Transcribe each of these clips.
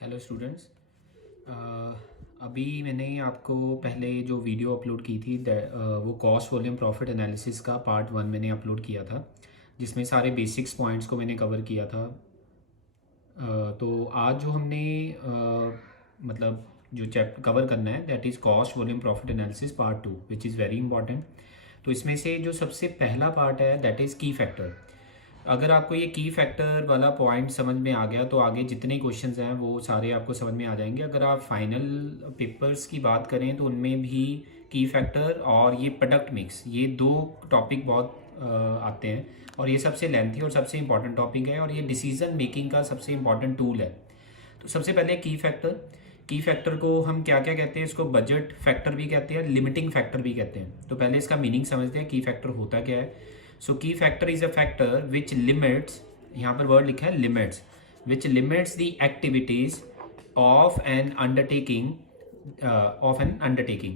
Hello students. अभी मैंने आपको पहले जो वीडियो अपलोड की थी वो कॉस्ट वॉल्यूम प्रॉफिट एनालिसिस का पार्ट 1 मैंने अपलोड किया था, जिसमें सारे बेसिक्स पॉइंट्स को मैंने कवर किया था। तो आज जो हमने मतलब जो चैप्टर कवर करना है that is cost volume profit analysis part 2 which is very important. तो इसमें से जो सबसे पहला पार्ट है दैट इज़ की फैक्टर। अगर आपको ये की फैक्टर वाला पॉइंट समझ में आ गया तो आगे जितने क्वेश्चंस हैं वो सारे आपको समझ में आ जाएंगे। अगर आप फाइनल पेपर्स की बात करें तो उनमें भी की फैक्टर और ये प्रोडक्ट मिक्स, ये दो टॉपिक बहुत आते हैं और ये सबसे लेंथी और सबसे इंपॉर्टेंट टॉपिक है और ये डिसीजन मेकिंग का सबसे इंपॉर्टेंट टूल है। तो सबसे पहले की फैक्टर को हम क्या क्या कहते हैं? इसको बजट फैक्टर भी कहते हैं, लिमिटिंग फैक्टर भी कहते हैं। तो पहले इसका मीनिंग समझते हैं की फैक्टर होता क्या है। सो की factor is a factor which limits, यहाँ पर वर्ड लिखा है limits, which limits the activities of N undertaking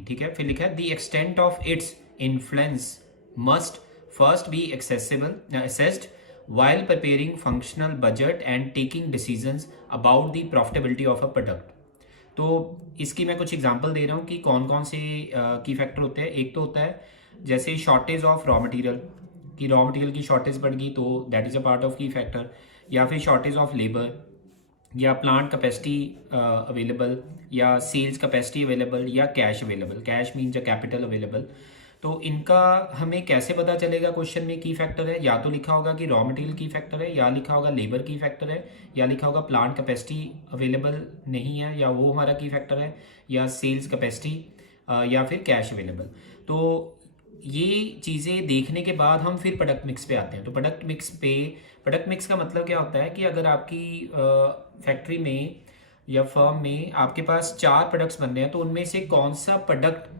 ठीक है। फिर लिखा है the extent of its influence must first be accessible assessed while preparing functional budget and taking decisions about the profitability of a product। तो इसकी मैं कुछ example दे रहा हूँ कि कौन कौन से की फैक्टर होते हैं। एक तो होता है जैसे शॉर्टेज ऑफ रॉ मटेरियल, कि रॉ मटेरियल की शॉर्टेज बढ़ गई तो that is a part of की फैक्टर, या फिर शॉर्टेज ऑफ लेबर, या प्लांट कैपेसिटी अवेलेबल, या सेल्स कैपेसिटी अवेलेबल, या cash available. Cash means a capital available. तो इनका हमें कैसे पता चलेगा क्वेश्चन में की फैक्टर है? या तो लिखा होगा कि रॉ मटेरियल की फैक्टर है, या लिखा होगा लेबर की फैक्टर है, या लिखा होगा प्लांट कैपेसिटी अवेलेबल नहीं है या वो हमारा की फैक्टर है, या सेल्स कैपेसिटी, या फिर कैश अवेलेबल। तो ये चीज़ें देखने के बाद हम फिर प्रोडक्ट मिक्स पे आते हैं। तो प्रोडक्ट मिक्स का मतलब क्या होता है कि अगर आपकी फैक्ट्री में या फर्म में आपके पास 4 प्रोडक्ट्स बन रहे हैं तो उनमें से कौन सा प्रोडक्ट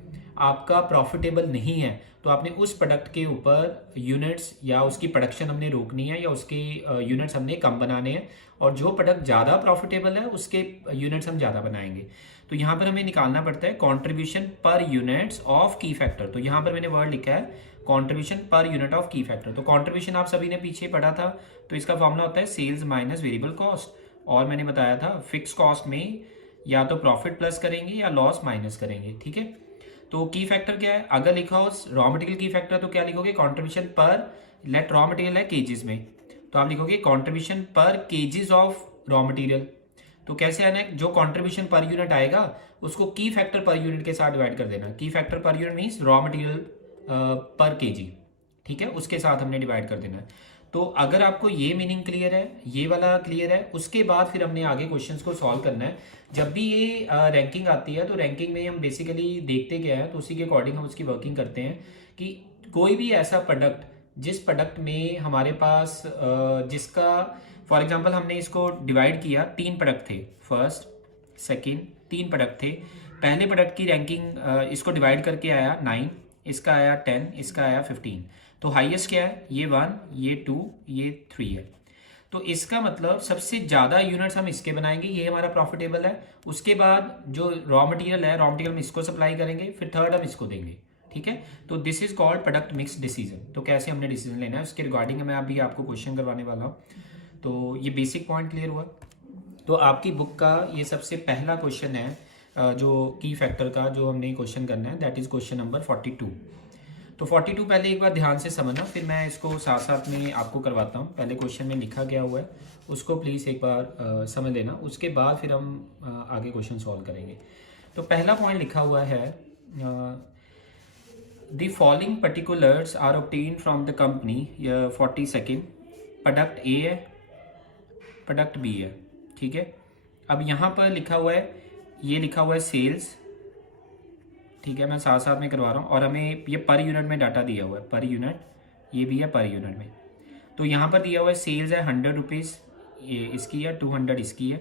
आपका प्रॉफिटेबल नहीं है, तो आपने उस प्रोडक्ट के ऊपर यूनिट्स या उसकी प्रोडक्शन हमने रोकनी है या उसके यूनिट्स हमने कम बनाने हैं, और जो प्रोडक्ट ज़्यादा प्रॉफिटेबल है उसके यूनिट्स हम ज़्यादा बनाएंगे। तो यहाँ पर हमें निकालना पड़ता है कॉन्ट्रीब्यूशन पर यूनिट्स ऑफ की फैक्टर। तो यहाँ पर मैंने वर्ड लिखा है कॉन्ट्रीब्यूशन पर यूनिट ऑफ की फैक्टर। तो कॉन्ट्रीब्यूशन आप सभी ने पीछे पढ़ा था, तो इसका फॉर्मूला होता है सेल्स माइनस वेरिएबल कॉस्ट। और मैंने बताया था फिक्स कॉस्ट में या तो प्रॉफिट प्लस करेंगे या लॉस माइनस करेंगे, ठीक है। तो की फैक्टर क्या है? अगर लिखा हो रॉ मटेरियल की फैक्टर तो क्या लिखोगे? Contribution per, let raw material है केजीज में, तो आप लिखोगे कॉन्ट्रीब्यूशन पर केजीज ऑफ रॉ मटेरियल। तो कैसे आना है? जो कॉन्ट्रीब्यूशन पर यूनिट आएगा उसको की फैक्टर पर यूनिट के साथ डिवाइड कर देना। की factor per unit means raw material पर केजी, ठीक है, उसके साथ हमने डिवाइड कर देना है। तो अगर आपको ये मीनिंग क्लियर है, ये वाला क्लियर है, उसके बाद फिर हमने आगे क्वेश्चंस को सॉल्व करना है। जब भी ये रैंकिंग आती है तो रैंकिंग में हम बेसिकली देखते क्या है, तो उसी के अकॉर्डिंग हम उसकी वर्किंग करते हैं कि कोई भी ऐसा प्रोडक्ट जिस प्रोडक्ट में हमारे पास जिसका फॉर एग्जांपल हमने इसको डिवाइड किया, 3 प्रोडक्ट थे, फर्स्ट सेकंड 3 प्रोडक्ट थे। पहले प्रोडक्ट की रैंकिंग इसको डिवाइड करके आया 9, इसका आया 10, इसका आया 15। तो हाईएस्ट क्या है? ये 1, ये 2, ये 3 है। तो इसका मतलब सबसे ज़्यादा यूनिट्स हम इसके बनाएंगे, ये हमारा प्रॉफिटेबल है। उसके बाद जो रॉ मटेरियल है, रॉ मटेरियल हम इसको सप्लाई करेंगे, फिर थर्ड हम इसको देंगे, ठीक है। तो this is called product mix decision. तो कैसे हमने डिसीजन लेना है उसके रिगार्डिंग मैं अभी आपको क्वेश्चन करवाने वाला हूँ। तो ये बेसिक पॉइंट क्लियर हुआ। तो आपकी बुक का ये सबसे पहला क्वेश्चन है जो की फैक्टर का जो हमने क्वेश्चन करना है, दैट इज क्वेश्चन नंबर 42। तो 42 पहले एक बार ध्यान से समझना, फिर मैं इसको साथ साथ में आपको करवाता हूँ। पहले क्वेश्चन में लिखा गया हुआ है उसको प्लीज़ एक बार समझ लेना, उसके बाद फिर हम आगे क्वेश्चन सॉल्व करेंगे। तो पहला पॉइंट लिखा हुआ है the following particulars are obtain from the company. 42 product A है, प्रोडक्ट बी है, ठीक है। अब यहाँ पर लिखा हुआ है, ये लिखा हुआ है सेल्स, ठीक है, मैं साथ साथ में करवा रहा हूँ। और हमें ये पर यूनिट में डाटा दिया हुआ है, पर यूनिट, ये भी है पर यूनिट में। तो यहाँ पर दिया हुआ है सेल्स है 100 रुपीज़ ये इसकी है, 200 इसकी है।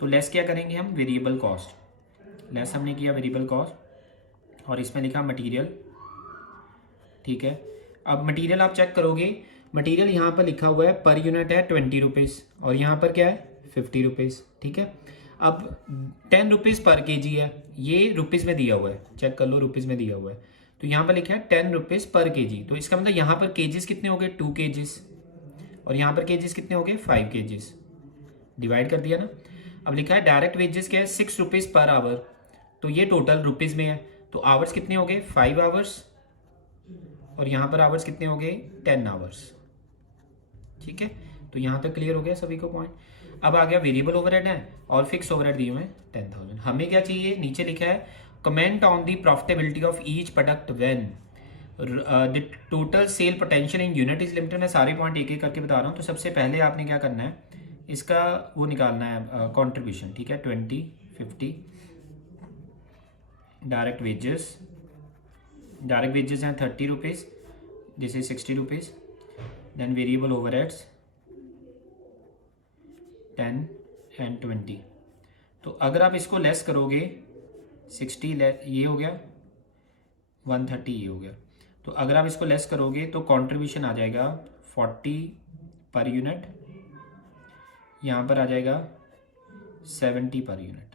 तो लेस क्या करेंगे हम? वेरिएबल कॉस्ट, लेस हमने किया वेरिएबल कॉस्ट, और इसमें लिखा मटीरियल, ठीक है। अब मटीरियल आप चेक करोगे, मटीरियल यहाँ पर लिखा हुआ है पर यूनिट है 20 रुपीज़, और यहाँ पर क्या है 50 रुपीज़, ठीक है। अब 10 रुपीज़ पर केजी है, ये रुपीज़ में दिया हुआ है, चेक कर लो रुपीज़ में दिया हुआ है। तो यहाँ पर लिखा है 10 रुपीज़ पर केजी। तो इसका मतलब यहाँ पर केजीज कितने हो गए? 2 केजीज, और यहाँ पर केजीज कितने हो गए? 5 केजीज। डिवाइड कर दिया ना। अब लिखा है डायरेक्ट वेजेस क्या है, 6 रुपीज़ पर आवर, तो ये टोटल रुपीज़ में है, तो आवर्स कितने हो गए 5 आवर्स, और यहाँ पर आवर्स कितने हो गए 10 आवर्स। ठीक है, तो यहाँ तक क्लियर हो गया सभी को पॉइंट। अब आ गया वेरिएबल ओवरहेड है और फिक्स ओवरहेड दिए हुए हैं 10,000। हमें क्या चाहिए, नीचे लिखा है comment on the profitability of each product when the total sale potential in unit is limited. मैं सारे पॉइंट एक एक करके बता रहा हूँ। तो सबसे पहले आपने क्या करना है, इसका वो निकालना है कंट्रीब्यूशन। ठीक है, 20, 50 डायरेक्ट वेजेस हैं 30 rupees, this is 60 rupees, then variable overheads 10 and 20। तो अगर आप इसको लेस करोगे 60 ये हो गया, 130 ये हो गया, तो अगर आप इसको लेस करोगे तो कंट्रीब्यूशन आ जाएगा 40 पर यूनिट, यहाँ पर आ जाएगा 70 पर यूनिट।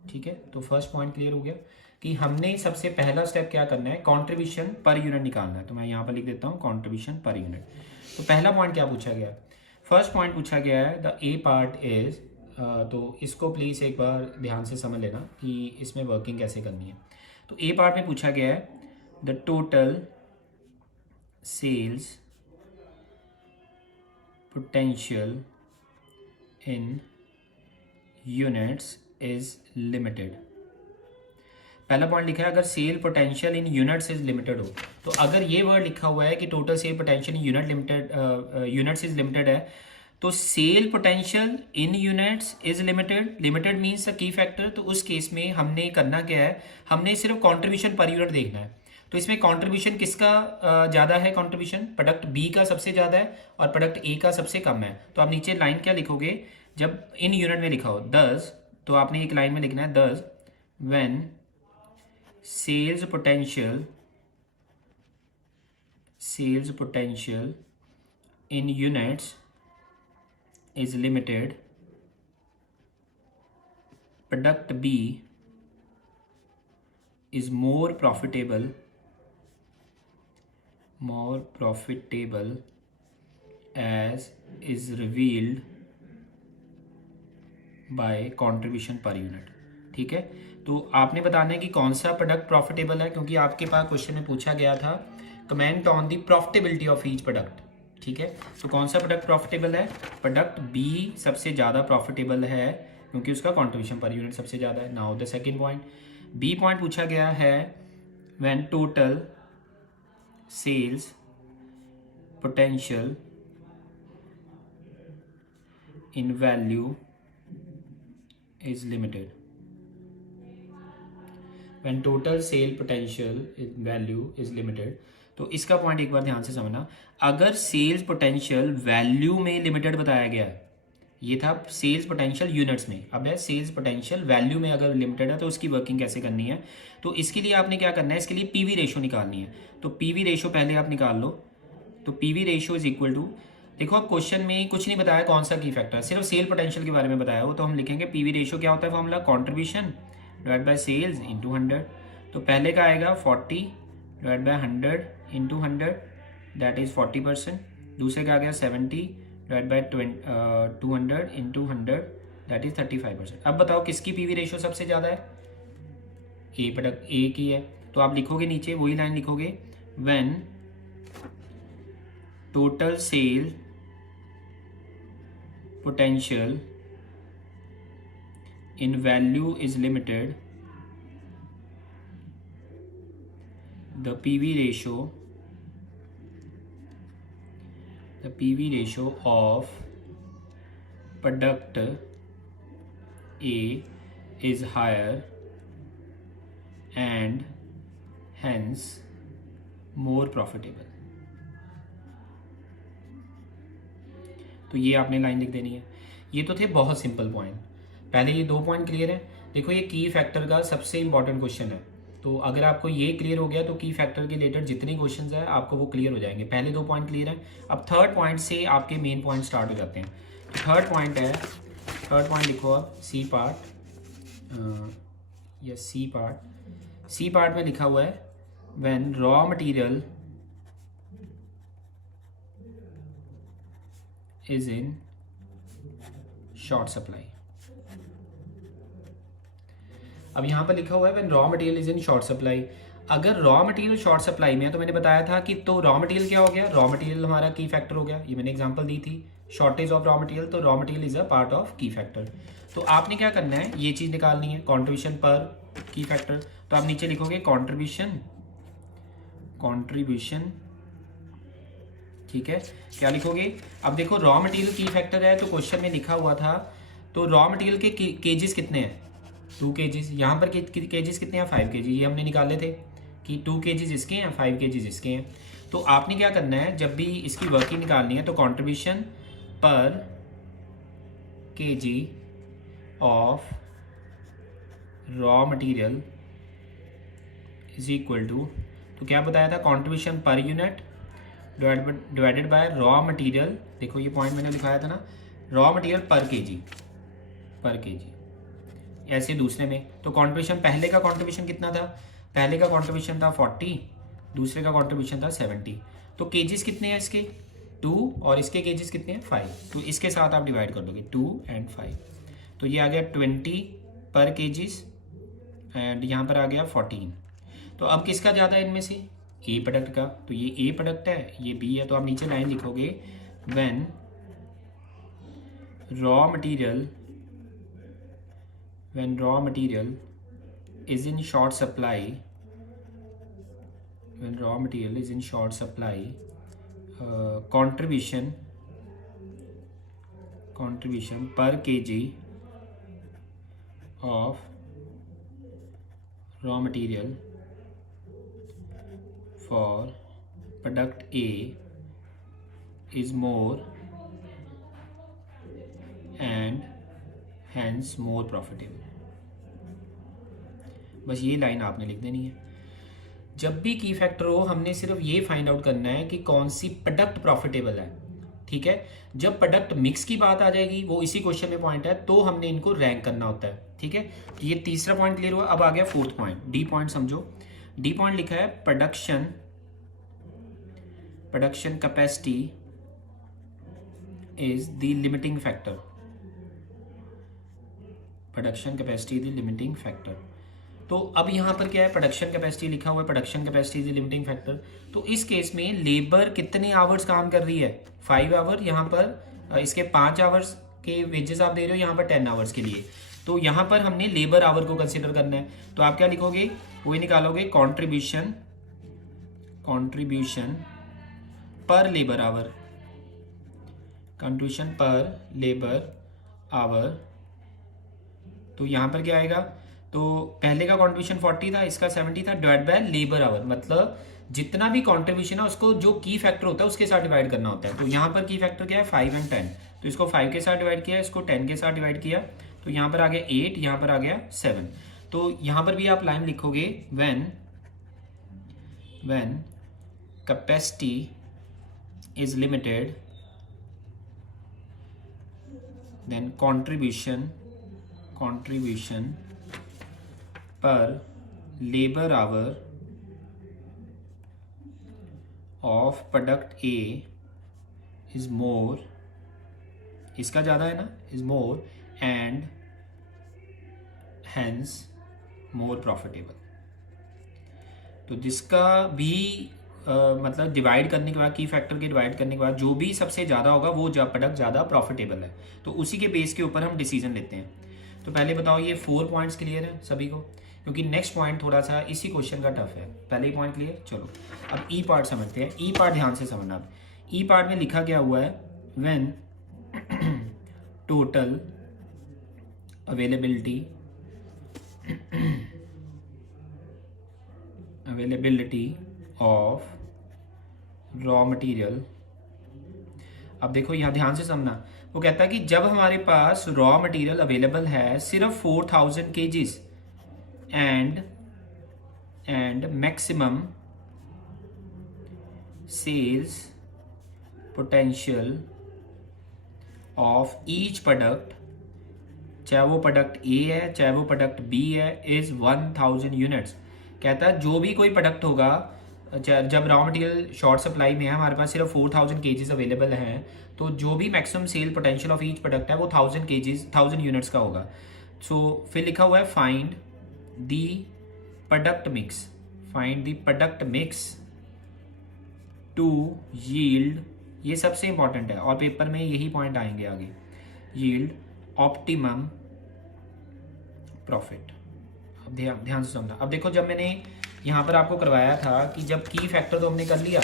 ठीक है, तो फर्स्ट पॉइंट क्लियर हो गया कि हमने सबसे पहला स्टेप क्या करना है, कंट्रीब्यूशन पर यूनिट निकालना है। तो मैं यहाँ पर लिख देता हूँ कंट्रीब्यूशन पर यूनिट। तो पहला पॉइंट क्या पूछा गया, फर्स्ट पॉइंट पूछा गया है द ए पार्ट इज, तो इसको प्लीज़ एक बार ध्यान से समझ लेना कि इसमें वर्किंग कैसे करनी है। तो ए पार्ट में पूछा गया है the total sales potential in units is limited. पहला पॉइंट लिखा है अगर sale potential in units is limited हो, तो अगर ये वर्ड लिखा हुआ है कि total sale potential in units is limited है, तो sale potential in units is limited, limited means the key factor. तो उस केस में हमने करना क्या है, हमने सिर्फ कंट्रीब्यूशन पर यूनिट देखना है। तो इसमें कंट्रीब्यूशन किसका ज़्यादा है, कंट्रीब्यूशन प्रोडक्ट बी का सबसे ज़्यादा है और प्रोडक्ट ए का सबसे कम है। तो आप नीचे लाइन क्या लिखोगे, जब इन यूनिट में लिखा हो 10, तो आपने एक लाइन में लिखना है 10 when sales potential in units is limited, product B is more profitable as is revealed by contribution per unit। ठीक है, तो आपने बताना है कि कौन सा प्रोडक्ट प्रॉफिटेबल है, क्योंकि आपके पास क्वेश्चन में पूछा गया था comment on the profitability of each product. ठीक है, तो कौन सा प्रोडक्ट प्रॉफिटेबल है, प्रोडक्ट बी सबसे ज़्यादा प्रॉफिटेबल है क्योंकि उसका कंट्रीब्यूशन पर यूनिट सबसे ज़्यादा है। Now the second point, B point पूछा गया है when total sales potential in value is limited, when total sale potential in value is limited। तो इसका पॉइंट एक बार ध्यान से समझना, अगर सेल्स पोटेंशियल वैल्यू में लिमिटेड बताया गया है, ये था सेल्स पोटेंशियल यूनिट्स में, अब है सेल्स पोटेंशियल वैल्यू में अगर लिमिटेड है तो उसकी वर्किंग कैसे करनी है। तो इसके लिए आपने क्या करना है, इसके लिए पीवी रेशो निकालनी है। तो पीवी रेशो पहले आप निकाल लो। तो PV ratio is equal to, देखो अब क्वेश्चन में कुछ नहीं बताया कौन सा की फैक्टर, सिर्फ सेल पोटेंशियल के बारे में बताया हो, तो हम लिखेंगे पीवी रेशो क्या होता है formula, contribution divide by sales into 100। तो पहले का आएगा 40 divide by 100 into 100, that is 40%। दूसरे का आ गया 70 divide by 200 into 100, that is 35%। अब बताओ किसकी पीवी रेशियो सबसे ज़्यादा है, ए प्रोडक्ट ए की है। तो आप लिखोगे नीचे वही लाइन लिखोगे, when total sale potential in value is limited, the PV ratio of product A is higher and hence more profitable। तो ये आपने लाइन लिख देनी है। ये तो थे बहुत सिंपल पॉइंट, पहले ये 2 पॉइंट क्लियर है। देखो ये की फैक्टर का सबसे इंपॉर्टेंट क्वेश्चन है, तो अगर आपको ये क्लियर हो गया तो की फैक्टर के रिलेटेड जितने क्वेश्चंस है आपको वो क्लियर हो जाएंगे। पहले 2 पॉइंट क्लियर है, अब थर्ड पॉइंट से आपके मेन पॉइंट स्टार्ट हो जाते हैं। थर्ड पॉइंट है, थर्ड पॉइंट लिखो आप सी पार्ट, या सी पार्ट में लिखा हुआ है when raw material is in short supply. अब यहाँ पर लिखा हुआ है when raw material is in short supply. अगर रॉ मटेरियल शॉर्ट सप्लाई में है तो मैंने बताया था कि तो रॉ मटेरियल क्या हो गया, रॉ मटेरियल हमारा की फैक्टर हो गया, ये मैंने एग्जांपल दी थी शॉर्टेज ऑफ रॉ मटेरियल, तो raw material is a part of की फैक्टर। तो आपने क्या करना है, ये चीज़ निकालनी है कंट्रीब्यूशन पर की फैक्टर। तो आप नीचे लिखोगे कंट्रीब्यूशन, ठीक है, क्या लिखोगे, अब देखो रॉ मटेरियल की फैक्टर है तो क्वेश्चन में लिखा हुआ था, तो रॉ मटेरियल के केजेस कितने हैं, 2 केजीज, यहाँ पर केजीज कितने हैं, 5 केजी, ये हमने निकाले थे कि 2 केजीज इसके हैं, 5 केजीज इसके हैं। तो आपने क्या करना है, जब भी इसकी वर्किंग निकालनी है तो contribution per kg of raw material is equal to, तो क्या बताया था, contribution per unit divided by raw material, देखो ये पॉइंट मैंने लिखाया था ना, रॉ मटेरियल पर केजी, ऐसे दूसरे में। तो कंट्रीब्यूशन, पहले का कंट्रीब्यूशन कितना था, पहले का कंट्रीब्यूशन था 40, दूसरे का कंट्रीब्यूशन था 70। तो केजीज कितने हैं इसके, 2, और इसके केजीज कितने हैं, 5। तो इसके साथ आप डिवाइड कर दोगे 2 और 5, तो ये आ गया 20 पर केजीज, एंड यहाँ पर आ गया 14। तो अब किसका ज़्यादा है इनमें से, ए प्रोडक्ट का, तो ये ए प्रोडक्ट है, ये बी है। तो आप नीचे लाइन लिखोगे when raw material is in short supply, contribution per kg of raw material for product A is more and hence more profitable। बस ये लाइन आपने लिख देनी है। जब भी की फैक्टर हो हमने सिर्फ ये फाइंड आउट करना है कि कौन सी प्रोडक्ट प्रॉफिटेबल है, ठीक है। जब प्रोडक्ट मिक्स की बात आ जाएगी, वो इसी क्वेश्चन में पॉइंट है, तो हमने इनको रैंक करना होता है, ठीक है। तो ये तीसरा पॉइंट क्लियर हुआ। अब आ गया फोर्थ पॉइंट, डी पॉइंट समझो। डी पॉइंट लिखा है production capacity is the limiting factor, production capacity is the limiting factor. तो अब यहाँ पर क्या है, प्रोडक्शन कैपेसिटी लिखा हुआ है, production capacity is the limiting factor. तो इस केस में लेबर कितने आवर्स काम कर रही है, 5 आवर, यहाँ पर इसके 5 आवर्स के वेजेस आप दे रहे हो, यहाँ पर 10 आवर्स के लिए। तो यहाँ पर हमने लेबर आवर को कंसिडर करना है। तो आप क्या लिखोगे, वही निकालोगे contribution per labour our, contribution per labour hour. तो यहाँ पर क्या आएगा, तो पहले का कंट्रीब्यूशन 40 था, इसका 70 था, डिवाइड बाय लेबर आवर, मतलब जितना भी कंट्रीब्यूशन है उसको जो की फैक्टर होता है उसके साथ डिवाइड करना होता है। तो यहाँ पर की फैक्टर क्या है, 5 और 10, तो इसको 5 के साथ डिवाइड किया, इसको 10 के साथ डिवाइड किया, तो यहाँ पर आ गया 8, यहाँ पर आ गया 7। तो यहाँ पर भी आप लाइन लिखोगे when capacity is limited then contribution per labour hour of product A is more, इसका ज़्यादा है ना, is more and hence more profitable. तो जिसका भी मतलब डिवाइड करने के बाद, की फैक्टर के डिवाइड करने के बाद जो भी सबसे ज़्यादा होगा वो प्रोडक्ट ज़्यादा प्रॉफिटेबल है। तो उसी के बेस के ऊपर हम डिसीजन लेते हैं। तो पहले बताओ ये 4 पॉइंट्स क्लियर है सभी को, क्योंकि नेक्स्ट पॉइंट थोड़ा सा इसी क्वेश्चन का टफ है। पहले ही पॉइंट क्लियर, चलो अब ई पार्ट समझते हैं। ई पार्ट ध्यान से समझना। अब ई पार्ट में लिखा क्या हुआ है, when total availability of raw material. अब देखो यहाँ ध्यान से समझना, वो कहता है कि जब हमारे पास रॉ मटेरियल अवेलेबल है सिर्फ 4000 kgs and maximum sales potential of each product, चाहे वो प्रोडक्ट ए है चाहे वो प्रोडक्ट बी है, इज 1000 यूनिट्स। कहता है जो भी कोई प्रोडक्ट होगा, जब रॉ मटेरियल शॉर्ट सप्लाई में है, हमारे पास सिर्फ 4000 केजीज अवेलेबल हैं, तो जो भी maximum sale potential of each product है वो 1000 यूनिट्स का होगा। सो फिर लिखा हुआ है find the product mix, find the product mix to yield, ये सबसे इंपॉर्टेंट है और पेपर में यही पॉइंट आएंगे आगे, यील्ड ऑप्टिमम प्रॉफिट। अब ध्यान से समझना। अब देखो जब मैंने यहाँ पर आपको करवाया था कि जब की फैक्टर तो हमने कर लिया,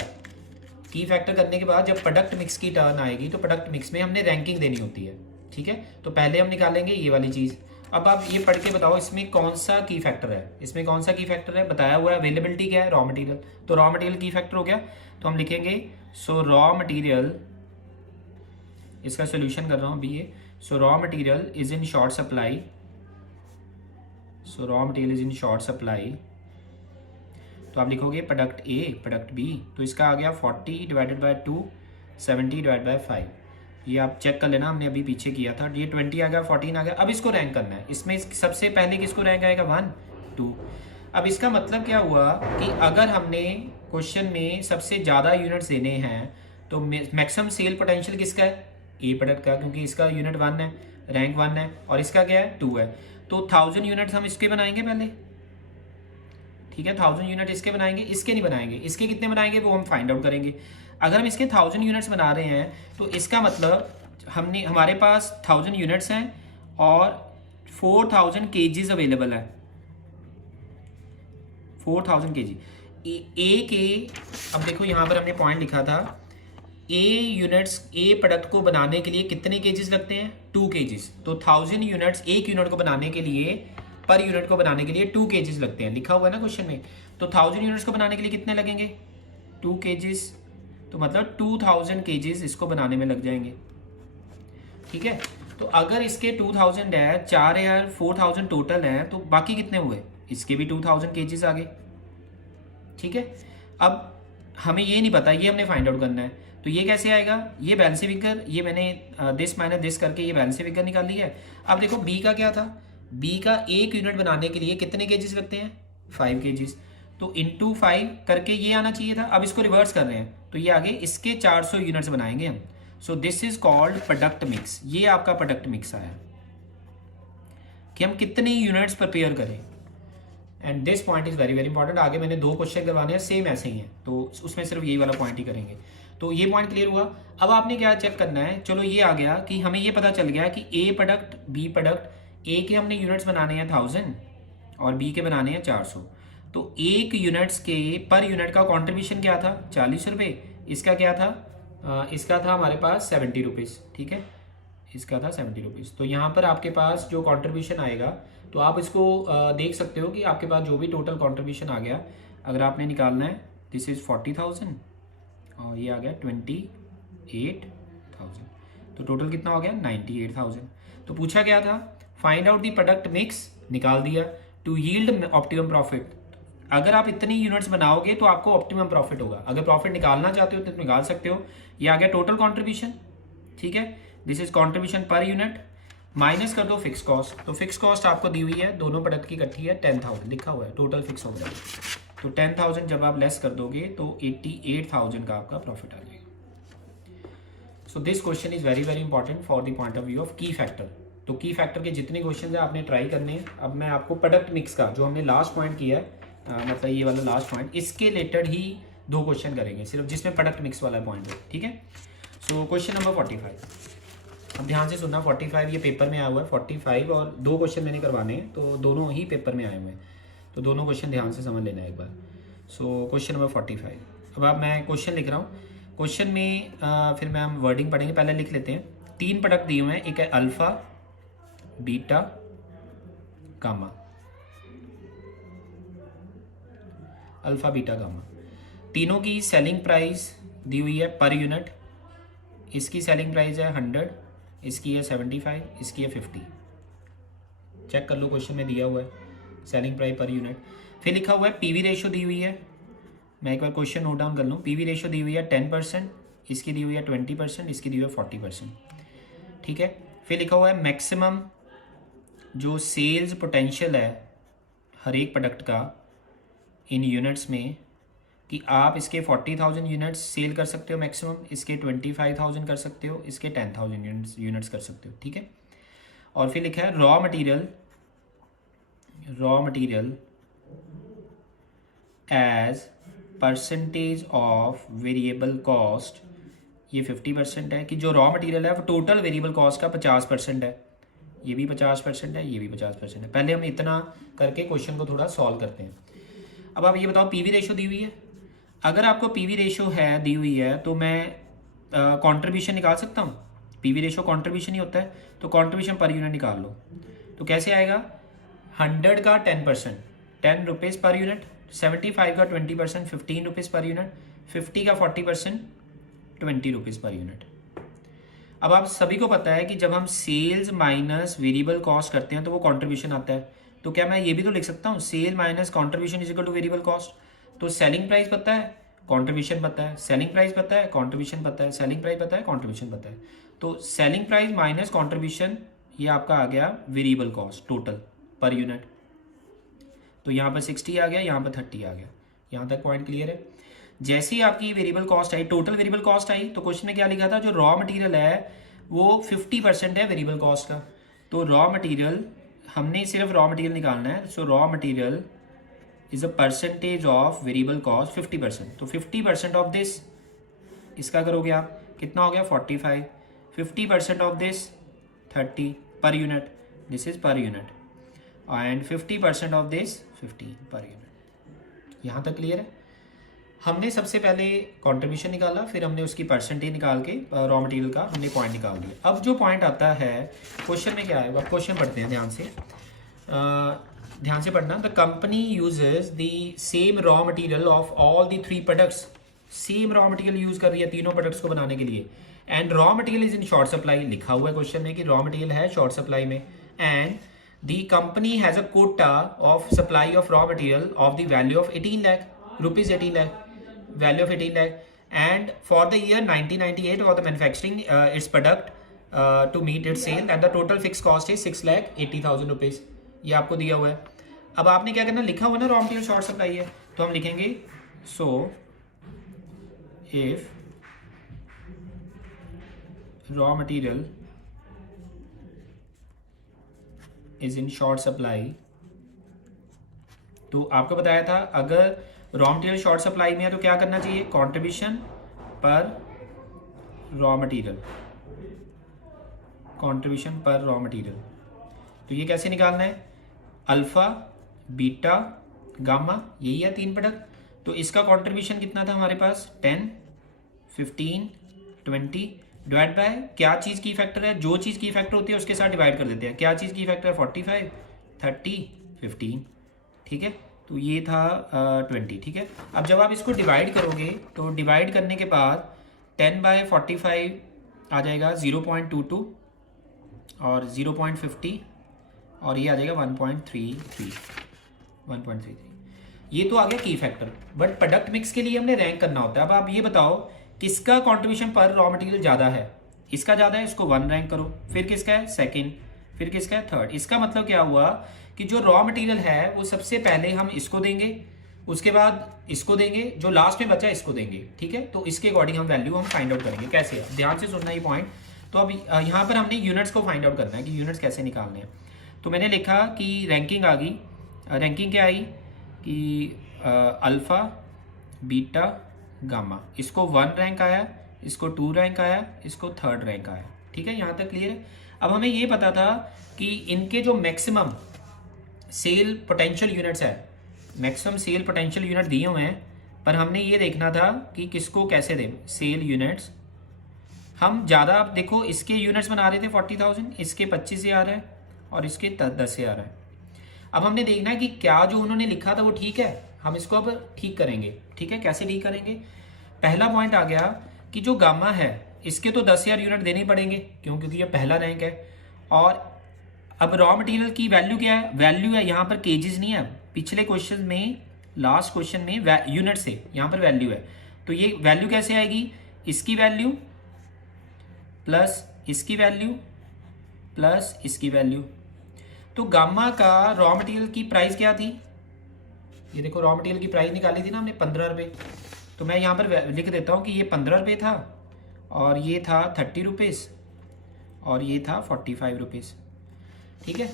की फैक्टर करने के बाद जब प्रोडक्ट मिक्स की टर्न आएगी तो प्रोडक्ट मिक्स में हमने रैंकिंग देनी होती है, ठीक है। तो पहले हम निकालेंगे ये वाली चीज़। अब आप ये पढ़ के बताओ इसमें कौन सा की फैक्टर है, इसमें कौन सा की फैक्टर है, बताया हुआ है अवेलेबिलिटी क्या है, रॉ मटेरियल, तो रॉ मटेरियल की फैक्टर हो गया। तो हम लिखेंगे सो रॉ मटेरियल, इसका सोल्यूशन कर रहा हूँ अभी ये, सो raw material is in short supply, so raw material is in short supply. तो आप लिखोगे प्रोडक्ट ए प्रोडक्ट बी, तो इसका आ गया 40 डिवाइडेड बाय 2, 70 डिवाइड बाय 5। ये आप चेक कर लेना, हमने अभी पीछे किया था। ये 20 आ गया, 14 आ गया। अब इसको रैंक करना है, इसमें सबसे पहले किसको रैंक आएगा, 1 2। अब इसका मतलब क्या हुआ कि अगर हमने क्वेश्चन में सबसे ज़्यादा यूनिट्स देने हैं तो मैक्सिमम सेल पोटेंशियल किसका है, ए प्रोडक्ट का, क्योंकि इसका यूनिट 1 है, रैंक 1 है और इसका क्या है 2 है। तो 1000 यूनिट्स हम इसके बनाएंगे पहले, ठीक है, 1000 यूनिट इसके बनाएंगे, इसके नहीं बनाएंगे। इसके कितने बनाएंगे वो हम फाइंड आउट करेंगे। अगर हम इसके 1000 यूनिट्स बना रहे हैं तो इसका मतलब हमारे पास 1000 यूनिट्स हैं और 4000 केजीज अवेलेबल है, 4000 केजी ए के। अब देखो यहाँ पर हमने पॉइंट लिखा था, ए यूनिट्स, ए प्रोडक्ट को बनाने के लिए कितने केजीज लगते हैं, 2 केजीज। तो 1000 यूनिट्स एक यूनिट को बनाने के लिए, पर यूनिट को बनाने के लिए 2 केजीज लगते हैं, लिखा हुआ है ना क्वेश्चन में। तो 1000 यूनिट्स को बनाने के लिए कितने लगेंगे, 2 केजीज, तो मतलब 2000 केजीज इसको बनाने में लग जाएंगे, ठीक है। तो अगर इसके 2000 है, 4 यार 4000 टोटल है, तो बाकी कितने हुए, इसके भी 2000 केजीज आ गए, ठीक है। अब हमें ये नहीं पता, ये हमने फाइंड आउट करना है। तो ये कैसे आएगा, ये बैलेंस फिगर, ये मैंने दिस माइनस दिस करके ये बैलेंस फिगर निकाल लिया है। अब देखो बी का क्या था, बी का एक यूनिट बनाने के लिए कितने केजीज लगते हैं, 5 केजीज। तो इंटू 5 करके ये आना चाहिए था। अब इसको रिवर्स कर रहे हैं तो ये आगे इसके 400 यूनिट्स बनाएंगे हम। So this is called product mix. ये आपका प्रोडक्ट मिक्स आया कि हम कितने यूनिट्स प्रिपेयर करें। And this point is very very important. आगे मैंने 2 क्वेश्चन करवाने हैं, सेम ऐसे ही हैं, तो उसमें सिर्फ यही वाला पॉइंट ही करेंगे। तो ये पॉइंट क्लियर हुआ। अब आपने क्या चेक करना है, चलो ये आ गया कि हमें ये पता चल गया कि ए प्रोडक्ट बी प्रोडक्ट, ए के हमने यूनिट्स बनाने हैं 1000 और बी के बनाने हैं 400। तो एक यूनिट्स के पर यूनिट का कॉन्ट्रीब्यूशन क्या था, 40 रुपये। इसका क्या था, इसका था हमारे पास 70 रुपीज़, ठीक है, इसका था 70 रुपीज़। तो यहाँ पर आपके पास जो कॉन्ट्रीब्यूशन आएगा, तो आप इसको देख सकते हो कि आपके पास जो भी टोटल कॉन्ट्रीब्यूशन आ गया, अगर आपने निकालना है, दिस इज़ 40,000 और ये आ गया 28,000, तो टोटल कितना हो गया 98,000। तो पूछा गया था find out the product mix, निकाल दिया, टू यील्ड ऑप्टिमम प्रॉफिट। अगर आप इतनी यूनिट्स बनाओगे तो आपको ऑप्टिमम प्रॉफिट होगा। अगर प्रॉफिट निकालना चाहते हो तो निकाल सकते हो। ये आ गया टोटल कॉन्ट्रीब्यूशन, ठीक है, this is contribution per unit, minus कर दो फिक्स कॉस्ट। तो फिक्स कॉस्ट आपको दी हुई है, दोनों प्रोडक्ट की इकट्ठी है 10,000 लिखा हुआ है, टोटल फिक्स हो गया। तो 10,000 जब आप लेस कर दोगे तो 88,000 का आपका प्रॉफिट आ जाएगा। So this question is very very important for the point of view of की फैक्टर। तो की फैक्टर के जितने क्वेश्चन है आपने ट्राई करने हैं। अब मैं आपको प्रोडक्ट मिक्स का जो हमने लास्ट पॉइंट किया है, मतलब ये वाला लास्ट पॉइंट, इसके रिलेटेड ही 2 क्वेश्चन करेंगे सिर्फ, जिसमें प्रोडक्ट मिक्स वाला पॉइंट है, ठीक है। सो क्वेश्चन नंबर 45, अब ध्यान से सुनना। 45 ये पेपर में आया हुआ है, 45 और 2 क्वेश्चन मैंने करवाने हैं, तो दोनों ही पेपर में आए हुए हैं, तो दोनों क्वेश्चन ध्यान से समझ लेना एक बार। सो क्वेश्चन नंबर 45, अब मैं क्वेश्चन लिख रहा हूँ। क्वेश्चन में फिर मैं हम वर्डिंग पढ़ेंगे, पहले लिख लेते हैं। 3 प्रोडक्ट दिए हुए हैं, एक है alpha, beta, gamma, alpha beta gamma. तीनों की सेलिंग प्राइस दी हुई है पर यूनिट। इसकी सेलिंग प्राइस है 100, इसकी है 75, इसकी है 50। चेक कर लो, क्वेश्चन में दिया हुआ है सेलिंग प्राइस पर यूनिट। फिर लिखा हुआ है पीवी रेशो दी हुई है, मैं एक बार क्वेश्चन नोट डाउन कर लूँ। पीवी रेशो दी हुई है 10%, इसकी दी हुई है 20%, इसकी दी हुई है 40%, ठीक है। फिर लिखा हुआ है मैक्सिमम जो सेल्स पोटेंशियल है हर एक प्रोडक्ट का इन यूनिट्स में, कि आप इसके 40,000 यूनिट्स सेल कर सकते हो मैक्सिमम, इसके 25,000 कर सकते हो, इसके 10,000 यूनिट्स कर सकते हो, ठीक है। और फिर लिखा है raw material, raw material as percentage of variable cost, ये 50% है कि जो रॉ मटेरियल है वो टोटल वेरिएबल कॉस्ट का 50% है, ये भी 50% है, ये भी 50% है। पहले हम इतना करके क्वेश्चन को थोड़ा सॉल्व करते हैं। अब आप ये बताओ पीवी रेशो दी हुई है, अगर आपको पीवी रेशो है दी हुई है तो मैं कंट्रीब्यूशन निकाल सकता हूँ। पीवी रेशो कंट्रीब्यूशन ही होता है, तो कंट्रीब्यूशन पर यूनिट निकाल लो। तो कैसे आएगा, 100 का 10%, 10 रुपीज़ पर यूनिट, 75 का 20%, 15 रुपीज़ पर यूनिट, 50 का 40%, 20 रुपीज़ पर यूनिट। अब आप सभी को पता है कि जब हम सेल्स माइनस वेरिएबल कॉस्ट करते हैं तो वो कंट्रीब्यूशन आता है। तो क्या मैं ये भी तो लिख सकता हूँ, sale minus contribution is equal to variable cost. तो सेलिंग प्राइस पता है, कंट्रीब्यूशन पता है, सेलिंग प्राइस पता है, कंट्रीब्यूशन पता है, सेलिंग प्राइस पता है, कंट्रीब्यूशन पता है। तो सेलिंग प्राइस माइनस कंट्रीब्यूशन, ये आपका आ गया variable cost total per unit. तो यहाँ पर 60 आ गया, यहाँ पर 30 आ गया। यहाँ तक पॉइंट क्लियर है। जैसे ही आपकी वेरिएबल कॉस्ट आई, टोटल वेरिएबल कॉस्ट आई, तो क्वेश्चन में क्या लिखा था, जो रॉ मटेरियल है वो 50% है वेरिएबल कॉस्ट का। तो रॉ मटेरियल, हमने सिर्फ रॉ मटेरियल निकालना है। सो raw material is a percentage of variable cost 50%। तो 50% ऑफ दिस, इसका करोगे आप, कितना हो गया 45। 50% of this 30 per unit, this is per unit, and 50% of this 50 per unit. यहाँ तक क्लियर है। हमने सबसे पहले कंट्रीब्यूशन निकाला, फिर हमने उसकी परसेंटेज निकाल के रॉ मटेरियल का हमने पॉइंट निकाल दिया। अब जो पॉइंट आता है क्वेश्चन में क्या है, अब क्वेश्चन पढ़ते हैं ध्यान से, ध्यान से पढ़ना। The company uses the same raw material of all the 3 products, same raw material use कर रही है तीनों प्रोडक्ट्स को बनाने के लिए, and raw material is in short supply, लिखा हुआ है क्वेश्चन में कि रॉ मटेरियल है शॉर्ट सप्लाई में, and the company has a Kota of supply of raw material of the value of 18 lakh rupees, 18 lakh value of 18 lakh, and for the year 1998 for the manufacturing its product to meet its sale, and the total fixed cost is 6,80,000 rupees। ये आपको दिया हुआ है। अब आपने क्या करना, लिखा हुआ ना रॉ मटेरियल शॉर्ट सप्लाई है, तो हम लिखेंगे so if raw material is in short supply, तो आपको बताया था अगर रॉ मटेरियल शॉर्ट सप्लाई में है तो क्या करना चाहिए, कंट्रीब्यूशन पर रॉ मटेरियल, कंट्रीब्यूशन पर रॉ मटेरियल। तो ये कैसे निकालना है, अल्फा बीटा गामा, यही है 3 प्रोडक्ट। तो इसका कंट्रीब्यूशन कितना था हमारे पास, 10 15 20 डिवाइड बाय क्या चीज़ की फैक्टर है, जो चीज़ की फैक्टर होती है उसके साथ डिवाइड कर देते हैं। क्या चीज़ की फैक्टर है, 45 30 15, ठीक है। तो ये था 20, ठीक है। अब जब आप इसको डिवाइड करोगे तो डिवाइड करने के बाद 10/45 आ जाएगा 0.22 और 0.50 और ये आ जाएगा 1.33। ये तो आ गया की फैक्टर, बट प्रोडक्ट मिक्स के लिए हमने रैंक करना होता है। अब आप ये बताओ किसका कंट्रीब्यूशन पर रॉ मटेरियल ज़्यादा है, इसका ज़्यादा है, इसको 1 रैंक करो, फिर किसका है सेकेंड, फिर किसका है थर्ड। इसका मतलब क्या हुआ कि जो रॉ मटेरियल है वो सबसे पहले हम इसको देंगे, उसके बाद इसको देंगे, जो लास्ट में बचा इसको देंगे, ठीक है। तो इसके अकॉर्डिंग हम वैल्यू हम फाइंड आउट करेंगे। कैसे, ध्यान से सुनना ये पॉइंट। तो अब यहाँ पर हमने यूनिट्स को फाइंड आउट करना है कि यूनिट्स कैसे निकालने हैं। तो मैंने लिखा कि रैंकिंग आ गई, रैंकिंग क्या आई कि अल्फ़ा बीटा गामा, इसको 1 रैंक आया, इसको 2 रैंक आया, इसको 3rd रैंक आया, ठीक है। यहाँ तक क्लियर है। अब हमें ये पता था कि इनके जो मैक्सिमम सेल पोटेंशियल यूनिट्स है, मैक्सिमम सेल पोटेंशियल यूनिट दिए हुए हैं, पर हमने ये देखना था कि किसको कैसे दें सेल यूनिट्स। हम ज़्यादा, आप देखो इसके यूनिट्स बना रहे थे 40,000, इसके 25 से आ रहा है और इसके 10 से आ रहा है। अब हमने देखना है कि क्या जो उन्होंने लिखा था वो ठीक है, हम इसको अब ठीक करेंगे, ठीक है। कैसे ठीक करेंगे, पहला पॉइंट आ गया कि जो गामा है इसके तो 10,000 यूनिट देने ही पड़ेंगे, क्योंकि ये पहला रैंक है। और अब रॉ मटेरियल की वैल्यू क्या है, वैल्यू है यहाँ पर केजीज नहीं है, पिछले क्वेश्चन में लास्ट क्वेश्चन में यूनिट से, यहाँ पर वैल्यू है। तो ये वैल्यू कैसे आएगी, इसकी वैल्यू प्लस इसकी वैल्यू प्लस इसकी वैल्यू। तो गामा का रॉ मटेरियल की प्राइस क्या थी, ये देखो रॉ मटेरियल की प्राइस निकाली थी ना हमने 15 रुपये। तो मैं यहाँ पर लिख देता हूँ कि ये 15 रुपये था और ये था 30 रुपीज़ और ये था 45 रुपीज़, ठीक है।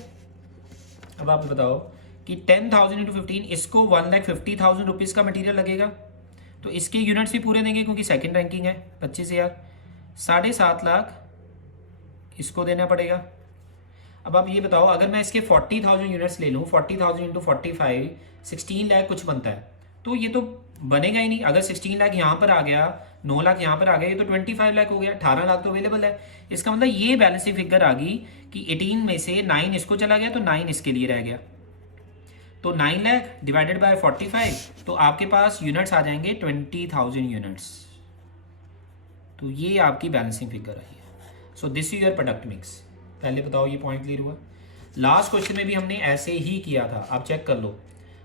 अब आप बताओ कि 10,000 इंटू 15, इसको 1,50,000 रुपीज़ का मटेरियल लगेगा, तो इसके यूनिट्स भी पूरे देंगे क्योंकि सेकंड रैंकिंग है 25,000। 7.5 लाख इसको देना पड़ेगा। अब आप ये बताओ, अगर मैं इसके 40,000 यूनिट्स ले लूँ, 40,000 इंटू 45, 16 लाख कुछ बनता है, तो ये तो बनेगा ही नहीं। अगर 16 लाख यहाँ पर आ गया, 9 लाख यहाँ पर आ गया, ये तो 25 लाख हो गया, 18 लाख तो अवेलेबल है। इसका मतलब ये बैलेंसिंग फिगर आ गई कि 18 में से 9 इसको चला गया तो 9 इसके लिए रह गया, तो 9 लाख डिवाइडेड बाय 45, तो आपके पास यूनिट्स आ जाएंगे 20,000 यूनिट्स। तो ये आपकी बैलेंसिंग फिगर आई है। So this is your product mix. पहले बताओ ये पॉइंट क्लियर हुआ। लास्ट क्वेश्चन में भी हमने ऐसे ही किया था, आप चेक कर लो,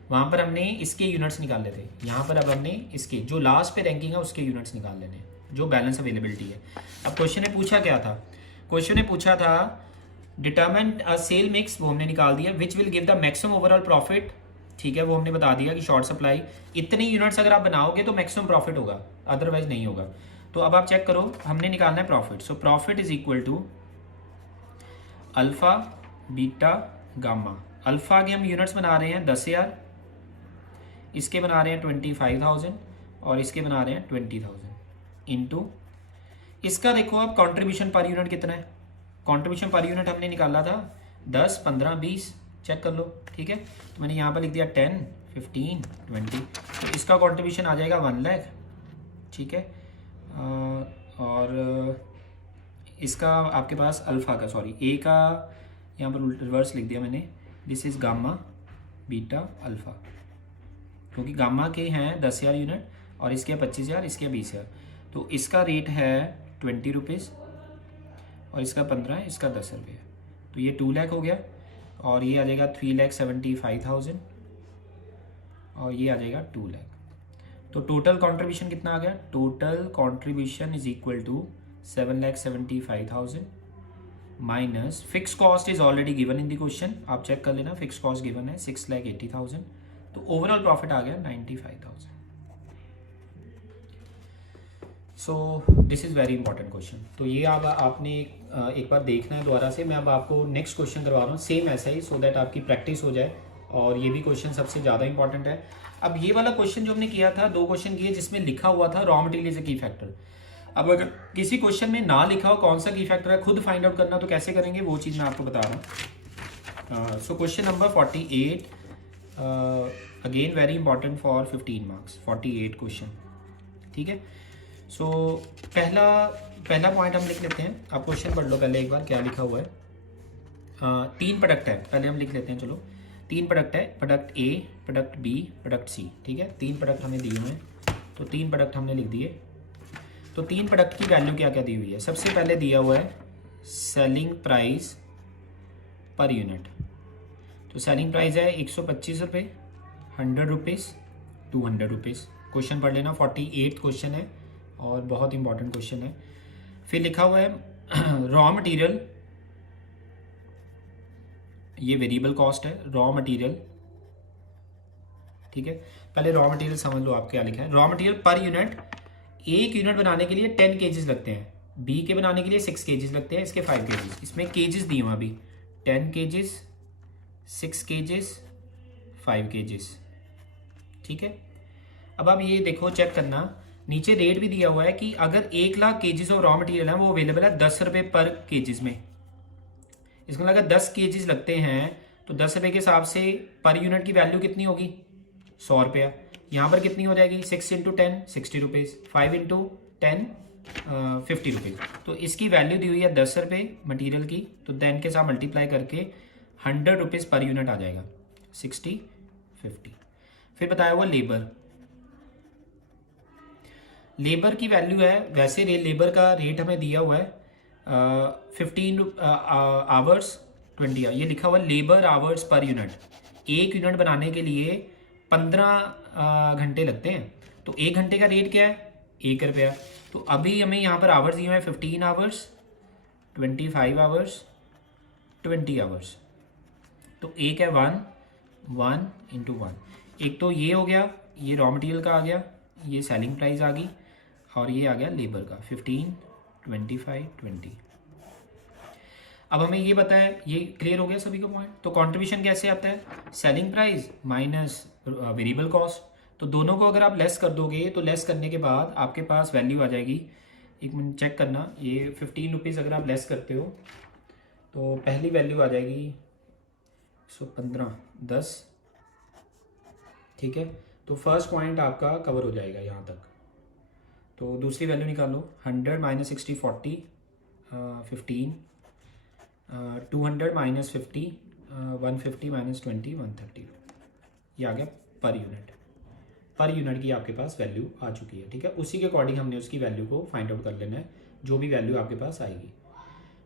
वहां पर हमने इसके यूनिट्स निकाले थे, यहाँ पर अब हमने इसके जो लास्ट पे रैंकिंग है उसके यूनिट्स निकाल लेने, जो बैलेंस अवेलेबिलिटी है। अब क्वेश्चन ने पूछा क्या था, क्वेश्चन ने पूछा था डिटरमिन अ सेल मिक्स, वो हमने निकाल दिया, विच will give the maximum overall profit, ठीक है, वो हमने बता दिया कि शॉर्ट सप्लाई इतनी यूनिट्स अगर आप बनाओगे तो मैक्सिमम प्रॉफिट होगा, अदरवाइज नहीं होगा। तो अब आप चेक करो, हमने निकालना है profit. So profit is equal to alpha beta gamma. Alpha के हम यूनिट्स बना रहे हैं 10,000, इसके बना रहे हैं 25,000 और इसके बना रहे हैं 20,000 इनटू इसका देखो आप कंट्रीब्यूशन पर यूनिट कितना है। कंट्रीब्यूशन पर यूनिट हमने निकाला था 10, 15, 20, चेक कर लो, ठीक है। तो मैंने यहाँ पर लिख दिया 10, 15, 20, तो इसका कंट्रीब्यूशन आ जाएगा 1 लाख, ठीक है। और इसका आपके पास अल्फा का, सॉरी ए का यहाँ पर रिवर्स लिख दिया मैंने, this is gamma beta alpha, क्योंकि गामा के हैं 10,000 यूनिट और इसके 25,000, इसके 20,000, तो इसका रेट है 20 रुपीज़ और इसका 15 है, इसका 10 रुपये, तो ये 2 लाख हो गया और ये आ जाएगा 3,75,000 और ये आ जाएगा 2 लाख। तो टोटल कंट्रीब्यूशन कितना आ गया, total contribution is equal to 7,75,000 minus fix cost is already given in the question, आप चेक कर लेना, फिक्स कॉस्ट गिवन है 6,80,000, तो ओवरऑल प्रॉफिट आ गया 95,000। So this is very important question. तो ये अब आपने एक बार देखना है दोबारा से। मैं अब आपको नेक्स्ट क्वेश्चन करवा रहा हूँ सेम ऐसा ही, सो दैट आपकी प्रैक्टिस हो जाए, और ये भी क्वेश्चन सबसे ज़्यादा इंपॉर्टेंट है। अब ये वाला क्वेश्चन जो हमने किया था, 2 क्वेश्चन किए जिसमें लिखा हुआ था raw material is a key factor. अब अगर किसी क्वेश्चन में ना लिखा हो कौन सा की फैक्टर है, खुद फाइंड आउट करना, तो कैसे करेंगे वो चीज़ मैं आपको बता रहा हूँ। So question number 48, again very important for 15 marks, 48 question, ठीक है। सो पहला पॉइंट हम लिख लेते हैं, आप क्वेश्चन पढ़ लो पहले एक बार क्या लिखा हुआ है। 3 प्रोडक्ट है, पहले हम लिख लेते हैं, चलो 3 प्रोडक्ट है, product A, product B, product C, ठीक है। 3 प्रोडक्ट हमें दिए हुए हैं, तो 3 प्रोडक्ट हमने लिख दिए। तो 3 प्रोडक्ट की वैल्यू क्या क्या दी हुई है। सबसे पहले दिया हुआ है सेलिंग प्राइस पर यूनिट, तो सेलिंग प्राइस है 125 रुपये, 100 रुपीज़, 200 रुपीज़। क्वेश्चन पढ़ लेना, 48 क्वेश्चन है और बहुत इंपॉर्टेंट क्वेश्चन है। फिर लिखा हुआ है रॉ मटेरियल, ये वेरिएबल कॉस्ट है, रॉ मटेरियल, ठीक है। पहले रॉ मटेरियल समझ लो आप क्या लिखा है। रॉ मटेरियल पर यूनिट, एक यूनिट बनाने के लिए 10 केजीज लगते हैं, बी के बनाने के लिए 6 केजीज लगते हैं, इसके 5 केजीज, इसमें केजीज दिए हुए अभी 10 केजीज, 6 केजीज, 5 केजीज, ठीक है। अब आप ये देखो, चेक करना, नीचे रेट भी दिया हुआ है कि अगर 1 lakh KGs of raw material है वो अवेलेबल है 10 रुपये पर केजीज में। इसमें अगर 10 केजीज लगते हैं तो 10 रुपये के हिसाब से पर यूनिट की वैल्यू कितनी होगी, 100 रुपया। यहाँ पर कितनी हो जाएगी, 6 इंटू 10 60 रुपीज़, 5 इंटू 10 50 रुपीज़। तो इसकी वैल्यू दी हुई है 10 रुपये मटीरियल की, तो 10 के साथ मल्टीप्लाई करके 100 रुपीज़ पर यूनिट आ जाएगा, 60, 50। फिर बताया हुआ लेबर की वैल्यू है, वैसे लेबर का रेट हमें दिया हुआ है 15 आवर्स 20, ये लिखा हुआ लेबर आवर्स पर यूनिट। एक यूनिट बनाने के लिए 15 घंटे लगते हैं, तो 1 घंटे का रेट क्या है, 1 रुपया। तो अभी हमें यहाँ पर आवर्स दिए हुए हैं 15 आवर्स, 25 आवर्स, 20 आवर्स। तो एक है 1 इंटू 1, एक तो ये हो गया, ये रॉ मटेरियल का आ गया, ये सेलिंग प्राइस आ गई, और ये आ गया लेबर का 15, 25, 20। अब हमें ये पता है, ये क्लियर हो गया सभी को पॉइंट। तो कंट्रीब्यूशन कैसे आता है, selling price minus variable cost. तो दोनों को अगर आप लेस कर दोगे तो लेस करने के बाद आपके पास वैल्यू आ जाएगी, एक मिनट चेक करना, ये 15 रुपीज़ अगर आप लेस करते हो तो पहली वैल्यू आ जाएगी 115 10, ठीक है। तो फर्स्ट पॉइंट आपका कवर हो जाएगा यहाँ तक। तो दूसरी वैल्यू निकालो, 100 माइनस 60 40 15, 200 माइनस 50 150 माइनस 20 130, ये आ गया पर यूनिट। पर यूनिट की आपके पास वैल्यू आ चुकी है, ठीक है। उसी के अकॉर्डिंग हमने उसकी वैल्यू को फाइंड आउट कर लेना है, जो भी वैल्यू आपके पास आएगी।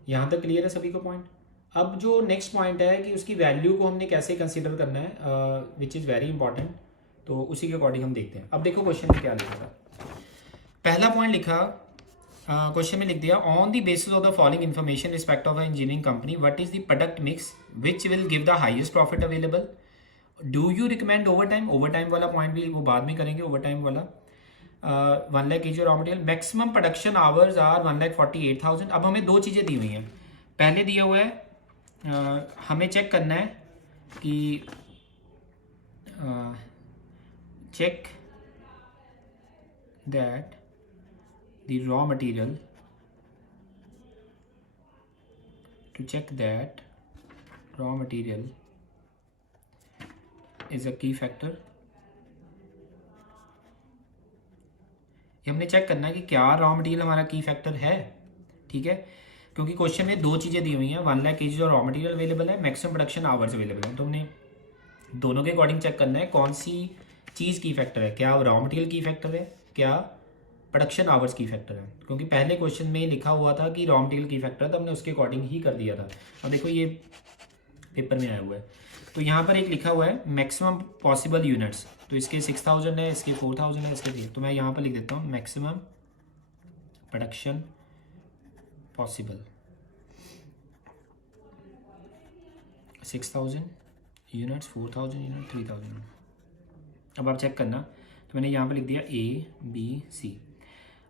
यहाँ तक क्लियर है सभी को पॉइंट। अब जो नेक्स्ट पॉइंट है कि उसकी वैल्यू को हमने कैसे कंसीडर करना है, विच इज़ वेरी इंपॉर्टेंट। तो उसी के अकॉर्डिंग हम देखते हैं। अब देखो क्वेश्चन में क्या लिखा था। पहला पॉइंट लिखा, क्वेश्चन में लिख दिया, on the basis of the following information respect of engineering company, what is the product mix which will give the highest profit available, do you recommend over time. Over time वाला point भी वो बाद में करेंगे, over time वाला। 1 lakh kg raw material, maximum production hours are 1,48,000। अब हमें दो चीज़ें दी हुई हैं। पहले दिया हुआ है हमें चेक करना है कि check that the raw material, to check that raw material is a key factor। ये हमने चेक करना है कि क्या रॉ मटेरियल हमारा की फैक्टर है, ठीक है। क्योंकि क्वेश्चन में दो चीज़ें दी हुई हैं, 1 लाख kg और रॉ मटेरियल अवेलेबल है, मैक्सिमम प्रोडक्शन आवर्स अवेलेबल है। तो हमने दोनों के अकॉर्डिंग चेक करना है कौन सी चीज़ की फैक्टर है, क्या रॉ मटेरियल की फैक्टर है, क्या प्रोडक्शन आवर्स की फैक्टर है। क्योंकि पहले क्वेश्चन में लिखा हुआ था कि रॉ मटेरियल की फैक्टर, तो हमने उसके अकॉर्डिंग ही कर दिया था। अब देखो ये पेपर में आया हुआ है, तो यहाँ पर एक लिखा हुआ है मैक्सिमम पॉसिबल यूनिट्स। तो इसके 6000 है, इसके 4000 है, इसके 3। तो मैं यहाँ पर लिख देता हूँ maximum production possible 6000 units, 4000 unit, 3000 unit. अब आप चेक करना, तो मैंने यहाँ पर लिख दिया ABC।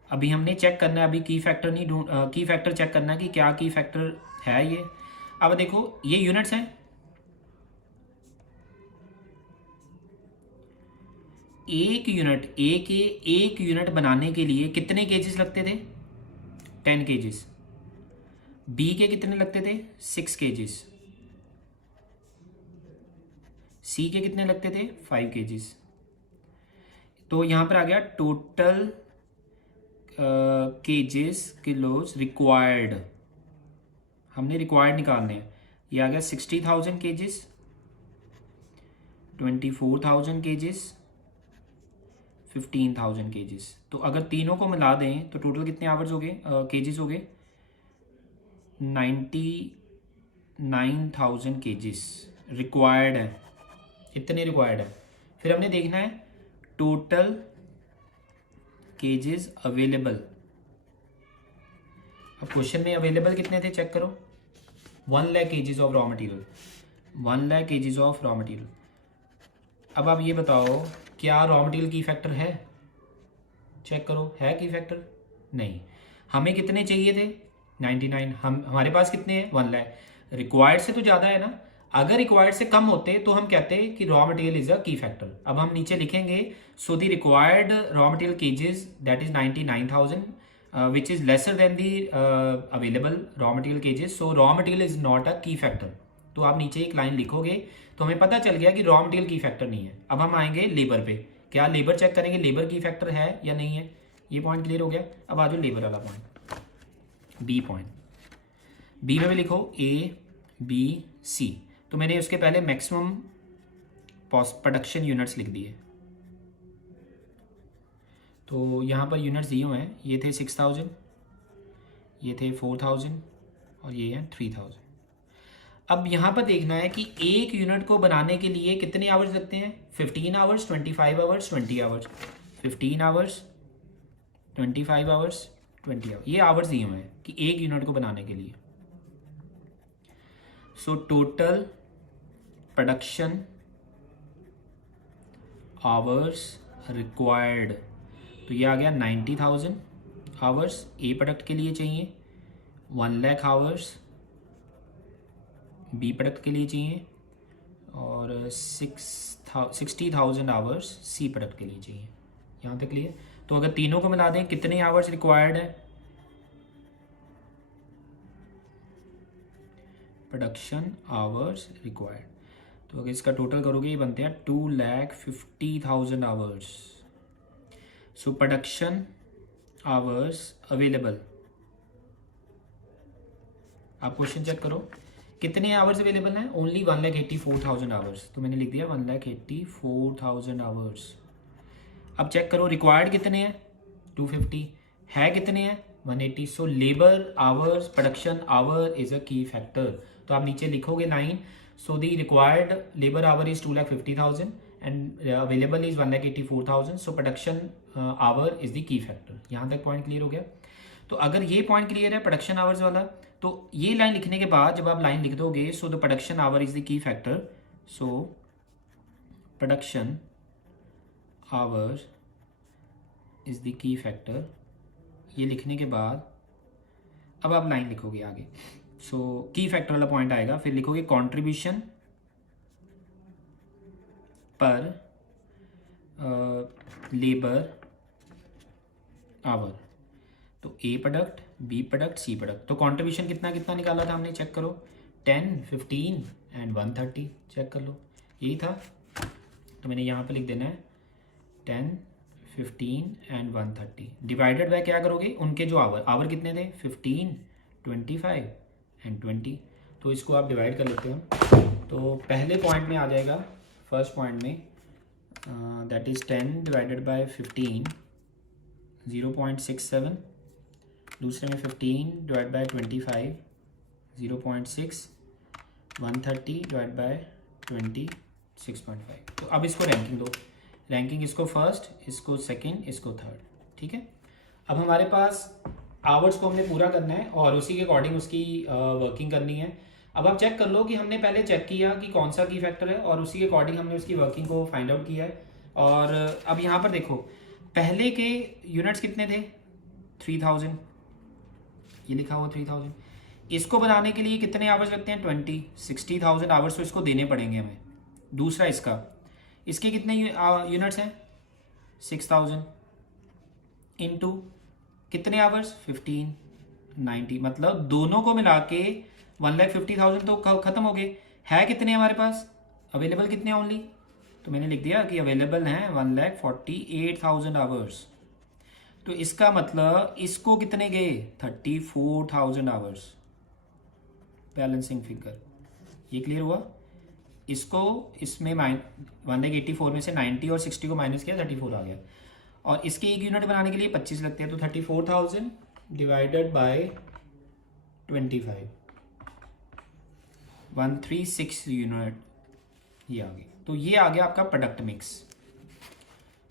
अभी हमने चेक करना है, अभी की फैक्टर नहीं ढूंढ, की फैक्टर चेक करना है कि क्या की फैक्टर है ये। अब देखो ये यूनिट्स हैं, एक यूनिट बनाने के लिए कितने केजेस लगते थे, 10 केजेस। बी के कितने लगते थे, 6 केजेस। सी के कितने लगते थे, 5 केजेस। तो यहां पर आ गया टोटल केजेस किलोज रिक्वायर्ड, हमने रिक्वायर्ड निकालने हैं। ये आ गया 60,000 केजेस, 24,000 केजेस, 15,000 केजेस। तो अगर तीनों को मिला दें तो टोटल कितने आवर्स हो गए, केजेस हो गए 99,000 केजेस रिक्वायर्ड है, इतने रिक्वायर्ड है। फिर हमने देखना है टोटल केजेस अवेलेबल। अब क्वेश्चन में अवेलेबल कितने थे चेक करो, 1 lakh cages of raw material, 1 lakh cages of raw material. अब आप ये बताओ क्या रॉ मटेरियल की फैक्टर है, चेक करो है की फैक्टर, नहीं। हमें कितने चाहिए थे 99, हमारे पास कितने हैं 1 लाख, रिक्वायर्ड से तो ज़्यादा है ना। अगर रिक्वायर्ड से कम होते तो हम कहते हैं कि raw material is a key factor. अब हम नीचे लिखेंगे, so the required raw material cages that is 99,000 which is lesser than the available raw material cages, so raw material is not a key factor. तो आप नीचे एक line लिखोगे तो हमें पता चल गया कि रॉ मटेरियल की फैक्टर नहीं है। अब हम आएंगे लेबर पे, क्या लेबर चेक करेंगे लेबर की फैक्टर है या नहीं है। ये पॉइंट क्लियर हो गया। अब आ जाओ लेबर वाला पॉइंट, बी पॉइंट। बी में भी लिखो ABC। तो मैंने उसके पहले मैक्सिमम प्रोडक्शन यूनिट्स लिख दिए। तो यहाँ पर यूनिट्स दिए हुए हैं, ये थे 6000, ये थे 4000 और ये हैं 3000। अब यहाँ पर देखना है कि एक यूनिट को बनाने के लिए कितने आवर्स लगते हैं, 15 hours, 25 hours, 20 hours. 15 hours, 25 hours, 20 hours, ये आवर्स दिए हुए हैं कि एक यूनिट को बनाने के लिए। So total production hours required, तो ये आ गया 90,000 आवर्स ए प्रोडक्ट के लिए चाहिए, 1 लाख आवर्स बी प्रोडक्ट के लिए चाहिए और 60,000 आवर्स सी प्रोडक्ट के लिए चाहिए। यहाँ तक क्लियर? तो अगर तीनों को मिला दें कितने आवर्स रिक्वायर्ड है? प्रोडक्शन आवर्स रिक्वायर्ड, तो अगर इसका टोटल करोगे ये बनते हैं 2,50,000 hours. So production hours available, आप क्वेश्चन चेक करो कितने आवर्स अवेलेबल हैं? ओनली 1,84,000 आवर्स, तो मैंने लिख दिया 1,84,000 आवर्स। अब चेक करो रिक्वायर्ड कितने हैं? 250, है कितने हैं? 180। So labour hours production hour is a key factor, तो आप नीचे लिखोगे line, so the required labour our is 2,50,000 and available is 1,84,000, so production hour is the key factor. यहाँ तक पॉइंट क्लियर हो गया? तो अगर ये पॉइंट क्लियर है प्रोडक्शन आवर्स वाला, तो ये लाइन लिखने के बाद जब आप लाइन लिख दोगे, so the production hour is the key factor, so production hour is the key factor, ये लिखने के बाद अब आप लाइन लिखोगे आगे। सो की फैक्टर वाला पॉइंट आएगा, फिर लिखोगे कंट्रीब्यूशन पर लेबर आवर, तो A product B product C product. तो कंट्रीब्यूशन कितना कितना निकाला था हमने, चेक करो 10, 15 एंड 130, चेक कर लो यही था। तो मैंने यहाँ पे लिख देना है 10, 15 एंड 130 डिवाइडेड बाय क्या करोगे, उनके जो आवर कितने थे 15, 25 एंड 20, तो इसको आप डिवाइड कर लेते हैं। तो पहले पॉइंट में आ जाएगा, फर्स्ट पॉइंट में दैट इज 10 डिवाइडेड बाय 15 0.67, दूसरे में 15 डिवाइड बाय 25 0.6, 130 डिवाइड बाय 20 6.5। तो अब इसको रैंकिंग दो, रैंकिंग इसको फर्स्ट, इसको सेकंड, इसको थर्ड, ठीक है। अब हमारे पास आवर्स को हमने पूरा करना है और उसी के अकॉर्डिंग उसकी वर्किंग करनी है। अब आप चेक कर लो कि हमने पहले चेक किया कि कौन सा की फैक्टर है और उसी के अकॉर्डिंग हमने उसकी वर्किंग को फाइंड आउट किया है। और अब यहाँ पर देखो पहले के यूनिट्स कितने थे 3000, ये लिखा हुआ 3000, इसको बनाने के लिए कितने आवर्स लगते हैं 60,000 आवर्स, तो इसको देने पड़ेंगे हमें। दूसरा इसके कितने यूनिट्स हैं 6,000 इनटू कितने आवर्स 15, 90, मतलब दोनों को मिला के 1,50,000 तो खत्म हो गए। है कितने हमारे पास अवेलेबल, कितने ओनली, तो मैंने लिख दिया कि अवेलेबल हैं 1,48,000 आवर्स। तो इसका मतलब इसको कितने गए 34,000 आवर्स, बैलेंसिंग फिगर, ये क्लियर हुआ। इसको इसमें 184 में से 90 और 60 को माइनस किया 34 आ गया, और इसके एक यूनिट बनाने के लिए 25 लगते हैं, तो 34,000 डिवाइडेड बाय 25, 136 यूनिट, ये आ गई। तो ये आ गया आपका प्रोडक्ट मिक्स।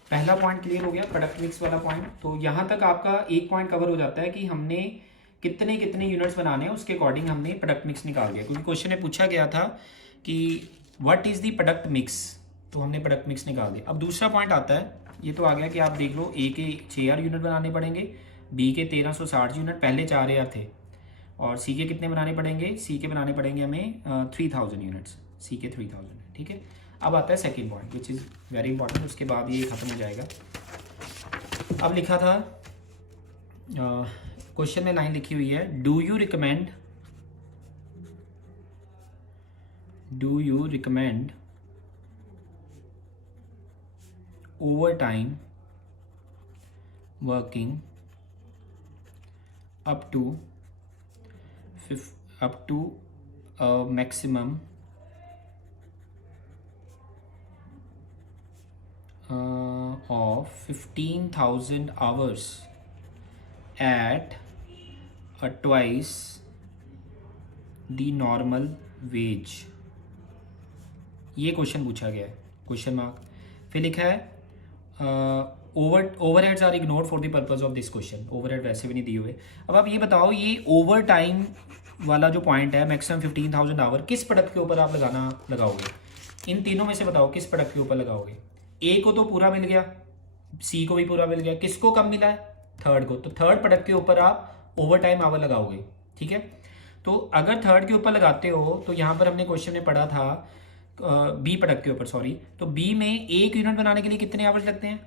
पहला पॉइंट क्लियर हो गया प्रोडक्ट मिक्स वाला पॉइंट। तो यहाँ तक आपका एक पॉइंट कवर हो जाता है कि हमने कितने कितने यूनिट्स बनाने हैं, उसके अकॉर्डिंग हमने प्रोडक्ट मिक्स निकाल दिया, क्योंकि क्वेश्चन में पूछा गया था कि what is the product mix, तो हमने प्रोडक्ट मिक्स निकाल दिया। अब दूसरा पॉइंट आता है, ये तो आ गया कि आप देख लो ए के 6,000 यूनिट बनाने पड़ेंगे, बी के 1360 यूनिट, पहले 4,000 थे, और सी के कितने बनाने पड़ेंगे, सी के बनाने पड़ेंगे हमें 3,000 यूनिट्स, सी के 3,000, ठीक है। अब आता है second point which is very important, उसके बाद ये खत्म हो जाएगा। अब लिखा था क्वेश्चन में लाइन लिखी हुई है, do you recommend over time working up to a maximum of 15,000 hours at twice the normal wage। ये क्वेश्चन पूछा गया है, क्वेश्चन मार्क, फिर लिखा है overheads are ignored for the purpose of this question, overhead वैसे भी नहीं दिए हुए। अब आप ये बताओ, ये ओवर टाइम वाला जो पॉइंट है मैक्सिमम 15,000 आवर, किस प्रोडक्ट के ऊपर आप लगाओगे, इन तीनों में से बताओ किस प्रोडक्ट के ऊपर लगाओगे। ए को तो पूरा मिल गया, सी को भी पूरा मिल गया, किसको कम मिला है, थर्ड को, तो थर्ड प्रोडक्ट के ऊपर आप ओवर टाइम आवर लगाओगे, ठीक है। तो अगर थर्ड के ऊपर लगाते हो तो यहाँ पर हमने क्वेश्चन में पढ़ा था बी प्रोडक्ट के ऊपर, सॉरी, तो बी में एक यूनिट बनाने के लिए कितने आवर्स लगते हैं?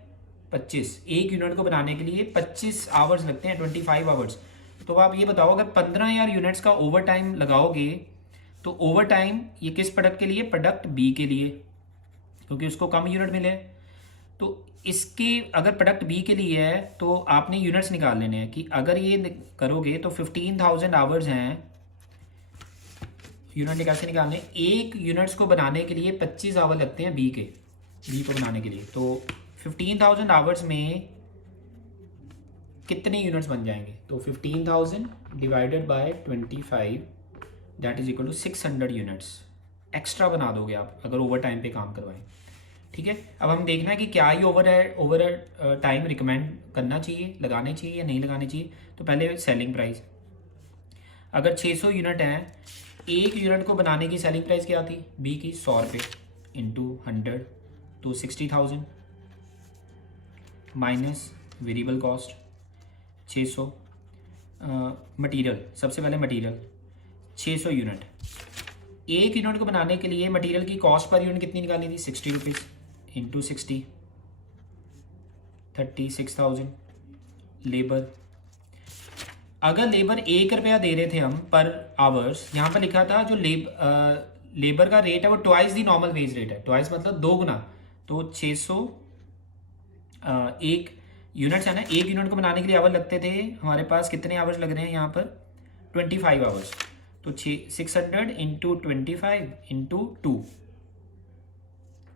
25। एक यूनिट को बनाने के लिए 25 आवर्स लगते हैं, 25 आवर्स। तो आप ये बताओ, अगर 15,000 यूनिट्स का ओवर टाइम लगाओगे तो ओवर टाइम ये किस प्रोडक्ट के लिए? प्रोडक्ट बी के लिए, क्योंकि उसको कम यूनिट मिले। तो इसके अगर प्रोडक्ट बी के लिए है तो आपने यूनिट्स निकाल लेने हैं कि अगर ये करोगे तो 15,000 आवर्स हैं। यूनिट कैसे निकालने? एक यूनिट्स को बनाने के लिए 25 आवर लगते हैं बी को बनाने के लिए। तो 15,000 आवर्स में कितने यूनिट्स बन जाएंगे? तो 15,000 divided by 25 that is equal to 600 units extra बना दोगे आप अगर ओवर टाइम पे काम करवाएं। ठीक है, अब हम देखना है कि क्या ये ओवर टाइम रिकमेंड करना चाहिए, लगाने चाहिए या नहीं लगाने चाहिए। तो पहले सेलिंग प्राइस, अगर 600 यूनिट हैं, एक यूनिट को बनाने की सेलिंग प्राइस क्या थी बी की? 100 रुपये इंटू 100 तो 60,000 माइनस वेरिएबल कॉस्ट 600। मटेरियल, सबसे पहले मटेरियल 600 यूनिट, एक यूनिट को बनाने के लिए मटेरियल की कॉस्ट पर यूनिट कितनी निकालनी थी? 60 रुपीज़ इंटू 60 36,000। लेबर, अगर लेबर 1 रुपया दे रहे थे हम पर आवर्स, यहाँ पर लिखा था जो लेबर का रेट है वो twice the normal wage rate है, ट्वाइस मतलब 2 गुना। तो 600 एक यूनिट्स है ना, एक यूनिट को बनाने के लिए आवर लगते थे हमारे पास, कितने आवर्स लग रहे हैं यहाँ पर? 25 आवर्स। तो 600 इंटू 25 इंटू 2,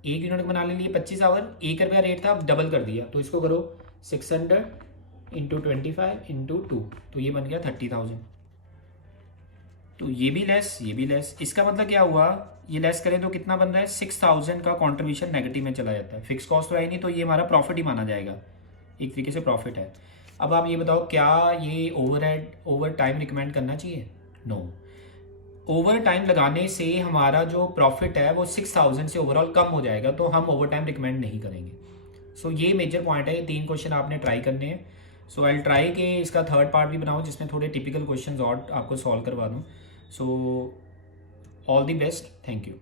एक यूनिट बनाने के लिए 25 आवर, 1 रुपया रेट था, अब डबल कर दिया। तो इसको करो 600 इंटू 25 इंटू 2, तो ये बन गया 30,000। तो ये भी लेस, ये भी लेस, इसका मतलब क्या हुआ? ये लेस करें तो कितना बन रहा है? 6,000 का कॉन्ट्रीब्यूशन नेगेटिव में चला जाता है। फिक्स कॉस्ट तो है नहीं, तो ये हमारा प्रॉफिट ही माना जाएगा, एक तरीके से प्रॉफिट है। अब आप ये बताओ, क्या ये ओवर टाइम रिकमेंड करना चाहिए? नो। ओवर टाइम लगाने से हमारा जो प्रॉफिट है वो 6,000 से ओवरऑल कम हो जाएगा, तो हम ओवर टाइम रिकमेंड नहीं करेंगे। सो ये मेजर पॉइंट है, ये 3 क्वेश्चन आपने ट्राई करने हैं। सो आई ट्राई कि इसका थर्ड पार्ट भी बनाऊँ जिसमें थोड़े टिपिकल क्वेश्चन और आपको सॉल्व करवा दूँ। So all the best, thank you.